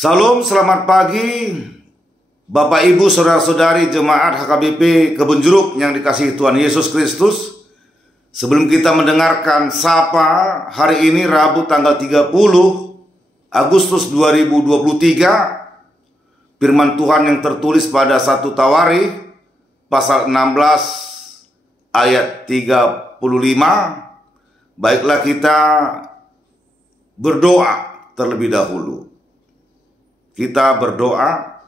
Salam, selamat pagi Bapak Ibu Saudara-saudari Jemaat HKBP Kebun Jeruk yang dikasihi Tuhan Yesus Kristus. Sebelum kita mendengarkan Sapa hari ini Rabu tanggal 30 Agustus 2023, firman Tuhan yang tertulis pada 1 Tawari pasal 16 ayat 35. Baiklah kita berdoa terlebih dahulu. Kita berdoa.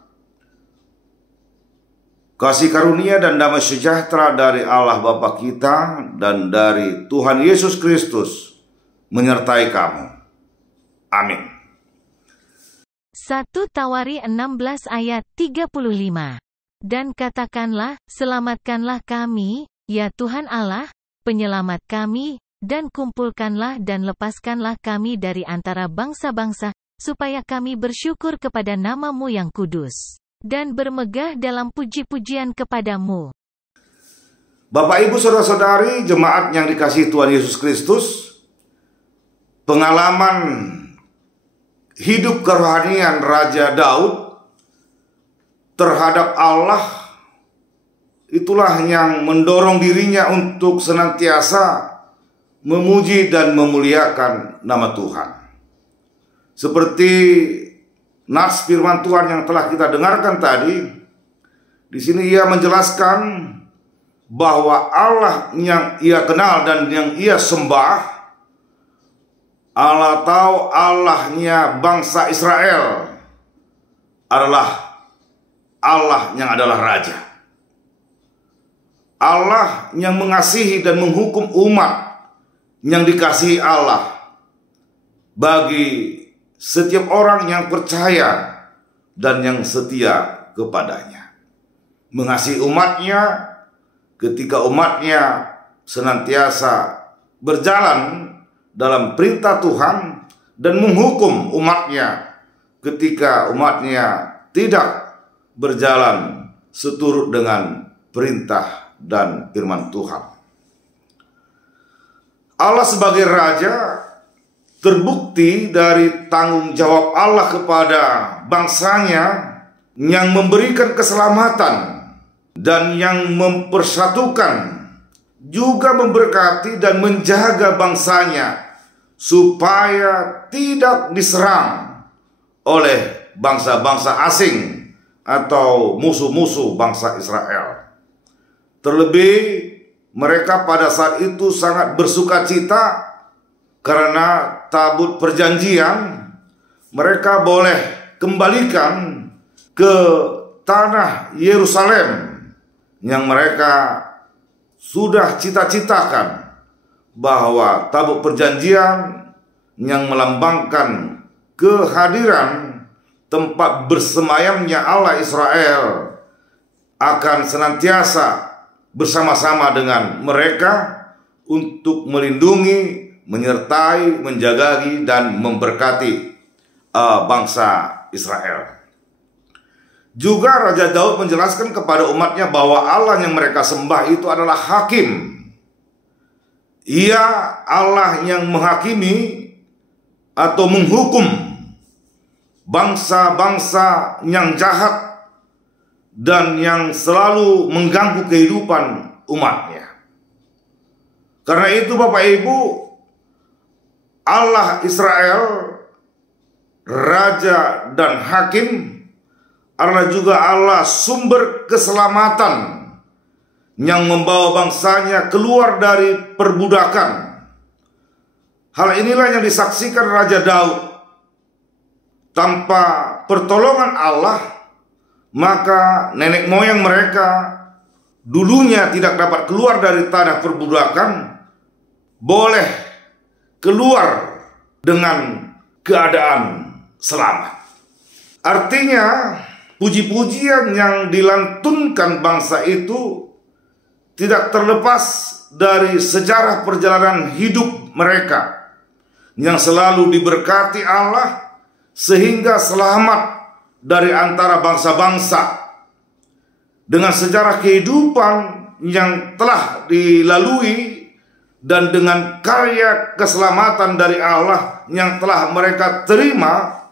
Kasih karunia dan damai sejahtera dari Allah Bapa kita dan dari Tuhan Yesus Kristus menyertai kamu. Amin. 1 Tawari 16 ayat 35. Dan katakanlah, selamatkanlah kami, ya Tuhan Allah, penyelamat kami, dan kumpulkanlah dan lepaskanlah kami dari antara bangsa-bangsa, supaya kami bersyukur kepada nama-Mu yang kudus, dan bermegah dalam puji-pujian kepadamu. Bapak Ibu Saudara-saudari jemaat yang dikasihi Tuhan Yesus Kristus, pengalaman hidup kerohanian Raja Daud terhadap Allah itulah yang mendorong dirinya untuk senantiasa memuji dan memuliakan nama Tuhan. Seperti nats firman Tuhan yang telah kita dengarkan tadi, di sini ia menjelaskan bahwa Allah yang ia kenal dan yang ia sembah, Allah tahu Allahnya bangsa Israel adalah Allah yang adalah Raja. Allah yang mengasihi dan menghukum umat yang dikasihi Allah. Bagi setiap orang yang percaya dan yang setia kepadanya, mengasihi umatnya ketika umatnya senantiasa berjalan dalam perintah Tuhan, dan menghukum umatnya ketika umatnya tidak berjalan seturut dengan perintah dan firman Tuhan. Allah sebagai Raja terbukti dari tanggung jawab Allah kepada bangsanya yang memberikan keselamatan dan yang mempersatukan, juga memberkati dan menjaga bangsanya supaya tidak diserang oleh bangsa-bangsa asing atau musuh-musuh bangsa Israel. Terlebih mereka pada saat itu sangat bersukacita karena tabut perjanjian mereka boleh kembalikan ke tanah Yerusalem yang mereka sudah cita-citakan, bahwa tabut perjanjian yang melambangkan kehadiran tempat bersemayamnya Allah Israel akan senantiasa bersama-sama dengan mereka untuk melindungi, menyertai, menjagai, dan memberkati bangsa Israel. Juga Raja Daud menjelaskan kepada umatnya bahwa Allah yang mereka sembah itu adalah hakim. Ia Allah yang menghakimi atau menghukum bangsa-bangsa yang jahat dan yang selalu mengganggu kehidupan umatnya. Karena itu Bapak Ibu, Allah Israel, Raja dan Hakim, adalah juga Allah sumber keselamatan yang membawa bangsanya keluar dari perbudakan. Hal inilah yang disaksikan Raja Daud. Tanpa pertolongan Allah, maka nenek moyang mereka dulunya tidak dapat keluar dari tanah perbudakan, boleh keluar dengan keadaan selamat. Artinya, puji-pujian yang dilantunkan bangsa itu tidak terlepas dari sejarah perjalanan hidup mereka yang selalu diberkati Allah sehingga selamat dari antara bangsa-bangsa, dengan sejarah kehidupan yang telah dilalui dan dengan karya keselamatan dari Allah yang telah mereka terima,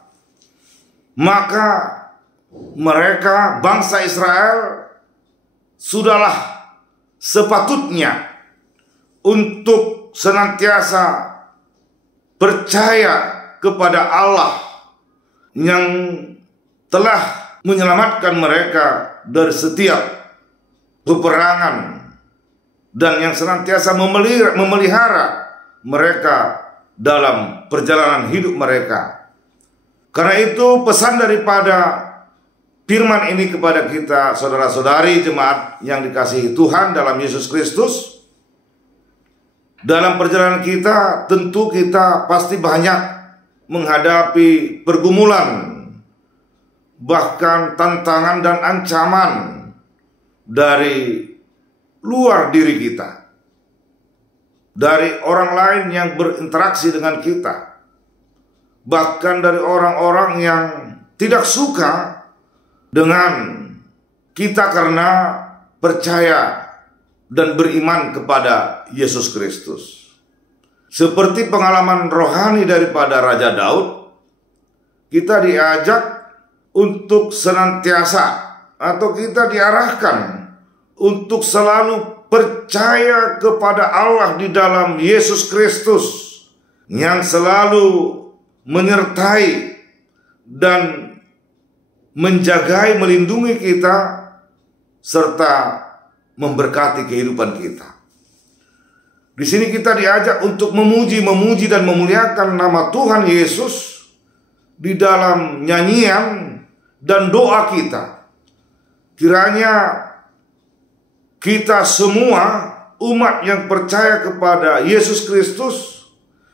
maka mereka, bangsa Israel, sudahlah sepatutnya untuk senantiasa percaya kepada Allah yang telah menyelamatkan mereka dari setiap peperangan dan yang senantiasa memelihara mereka dalam perjalanan hidup mereka. Karena itu pesan daripada firman ini kepada kita, saudara-saudari jemaat yang dikasihi Tuhan dalam Yesus Kristus, dalam perjalanan kita tentu kita pasti banyak menghadapi pergumulan, bahkan tantangan dan ancaman dari luar diri kita, dari orang lain yang berinteraksi dengan kita, bahkan dari orang-orang yang tidak suka dengan kita karena percaya dan beriman kepada Yesus Kristus. Seperti pengalaman rohani daripada Raja Daud, kita diajak untuk senantiasa, atau kita diarahkan untuk selalu percaya kepada Allah di dalam Yesus Kristus yang selalu menyertai dan menjagai, melindungi kita serta memberkati kehidupan kita. Di sini kita diajak untuk memuji dan memuliakan nama Tuhan Yesus di dalam nyanyian dan doa kita. Kiranya kita semua umat yang percaya kepada Yesus Kristus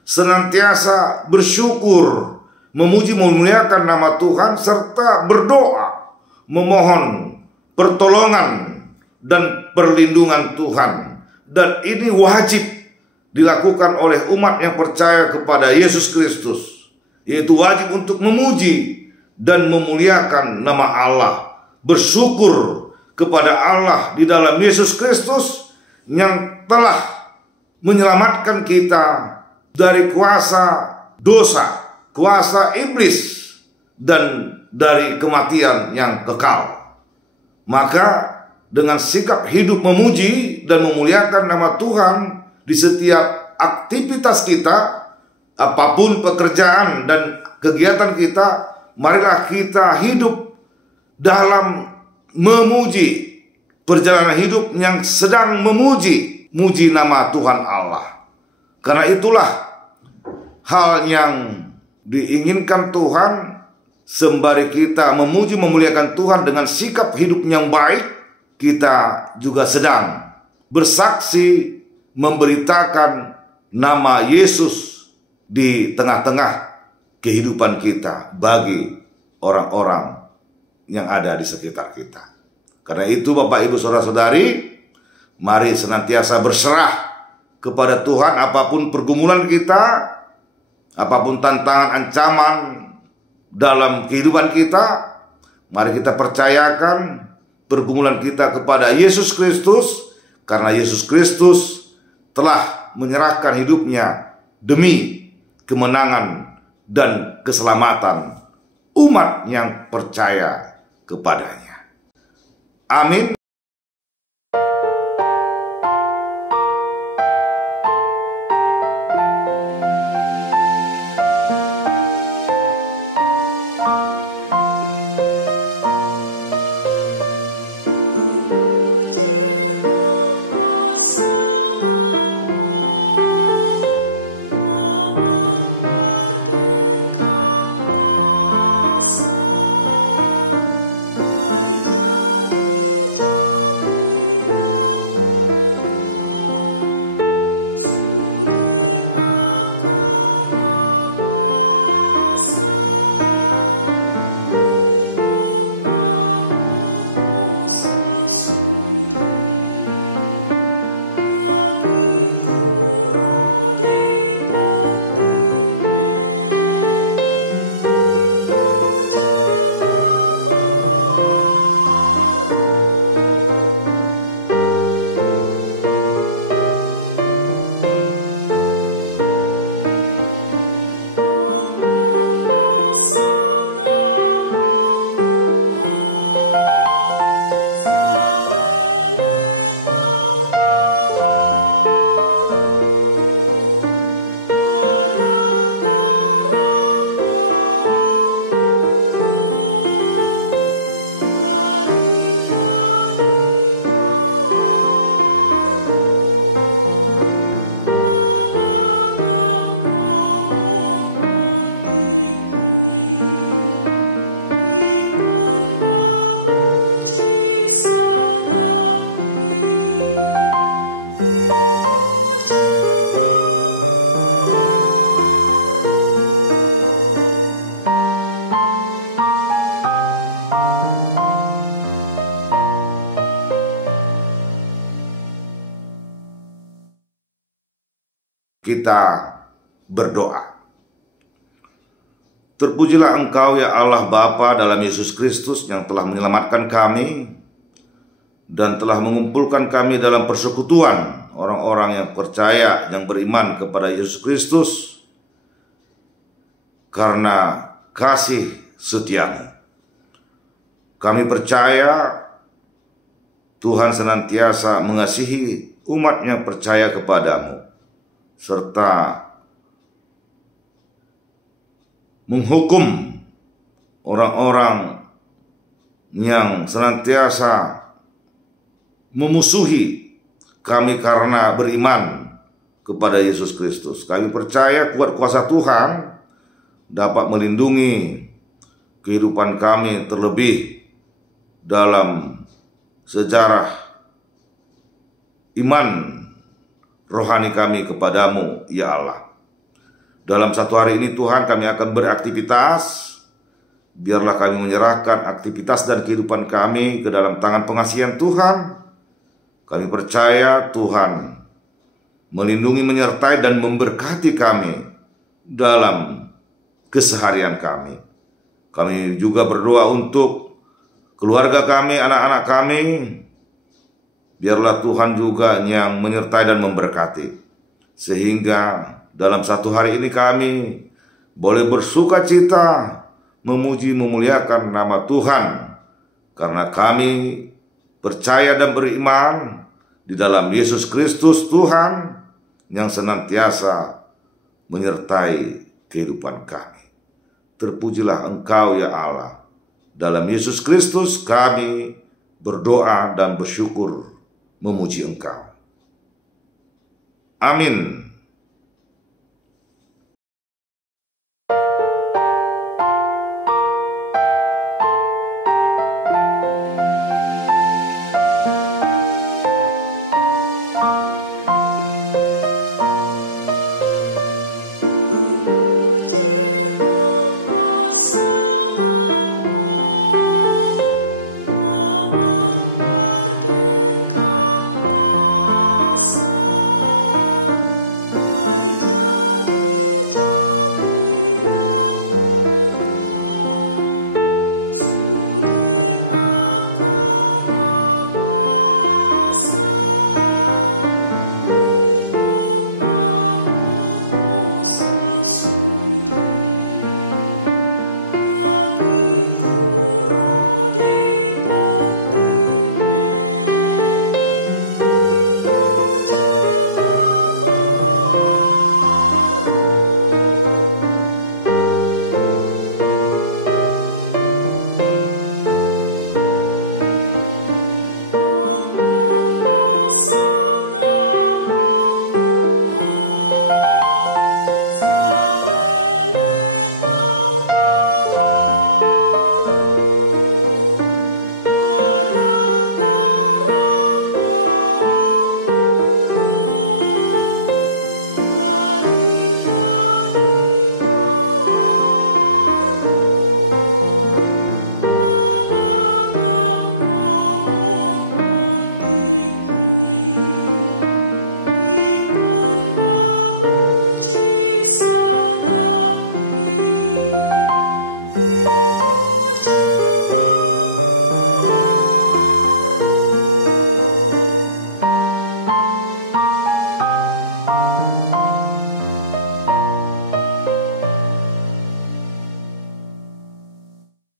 senantiasa bersyukur, memuji memuliakan nama Tuhan serta berdoa memohon pertolongan dan perlindungan Tuhan. Dan ini wajib dilakukan oleh umat yang percaya kepada Yesus Kristus, yaitu wajib untuk memuji dan memuliakan nama Allah, bersyukur kepada Allah di dalam Yesus Kristus yang telah menyelamatkan kita dari kuasa dosa, kuasa iblis, dan dari kematian yang kekal. Maka dengan sikap hidup memuji dan memuliakan nama Tuhan di setiap aktivitas kita, apapun pekerjaan dan kegiatan kita, marilah kita hidup dalam memuji, perjalanan hidup yang sedang memuji nama Tuhan Allah. Karena itulah hal yang diinginkan Tuhan, sembari kita memuji memuliakan Tuhan dengan sikap hidup yang baik, kita juga sedang bersaksi memberitakan nama Yesus di tengah-tengah kehidupan kita bagi orang-orang yang ada di sekitar kita. Karena itu Bapak Ibu Saudara-saudari, mari senantiasa berserah kepada Tuhan apapun pergumulan kita, apapun tantangan ancaman dalam kehidupan kita. Mari kita percayakan pergumulan kita kepada Yesus Kristus, karena Yesus Kristus telah menyerahkan hidupnya demi kemenangan dan keselamatan umat yang percaya kepadanya. Amin. kita berdoa. Terpujilah Engkau ya Allah Bapa dalam Yesus Kristus yang telah menyelamatkan kami dan telah mengumpulkan kami dalam persekutuan orang-orang yang percaya, yang beriman kepada Yesus Kristus karena kasih setiamu. Kami percaya Tuhan senantiasa mengasihi umat yang percaya kepadamu, serta menghukum orang-orang yang senantiasa memusuhi kami karena beriman kepada Yesus Kristus. Kami percaya kuat kuasa Tuhan dapat melindungi kehidupan kami, terlebih dalam sejarah iman rohani kami kepadamu, ya Allah. Dalam satu hari ini Tuhan, kami akan beraktivitas. Biarlah kami menyerahkan aktivitas dan kehidupan kami ke dalam tangan pengasihan Tuhan. Kami percaya Tuhan melindungi, menyertai, dan memberkati kami dalam keseharian kami. Kami juga berdoa untuk keluarga kami, anak-anak kami. Biarlah Tuhan juga yang menyertai dan memberkati, sehingga dalam satu hari ini kami boleh bersuka cita, memuji, memuliakan nama Tuhan, karena kami percaya dan beriman di dalam Yesus Kristus Tuhan yang senantiasa menyertai kehidupan kami. Terpujilah Engkau ya Allah. Dalam Yesus Kristus kami berdoa dan bersyukur, memuji Engkau. Amin.